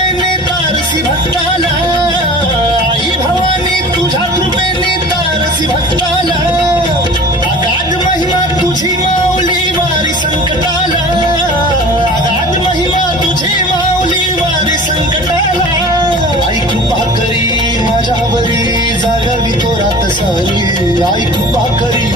कृपेने तारसी भक्ताला, आई भवानी तुझ्या कृपेने तारसी भक्ताला, अगाध महिमा तुझी माऊली वारी संकटाला, अगाध महिमा तुझी माऊली वारी संकटाला, आई कृपा करी माझ्यावरी जागावी तो रात सारी, आई कृपा करी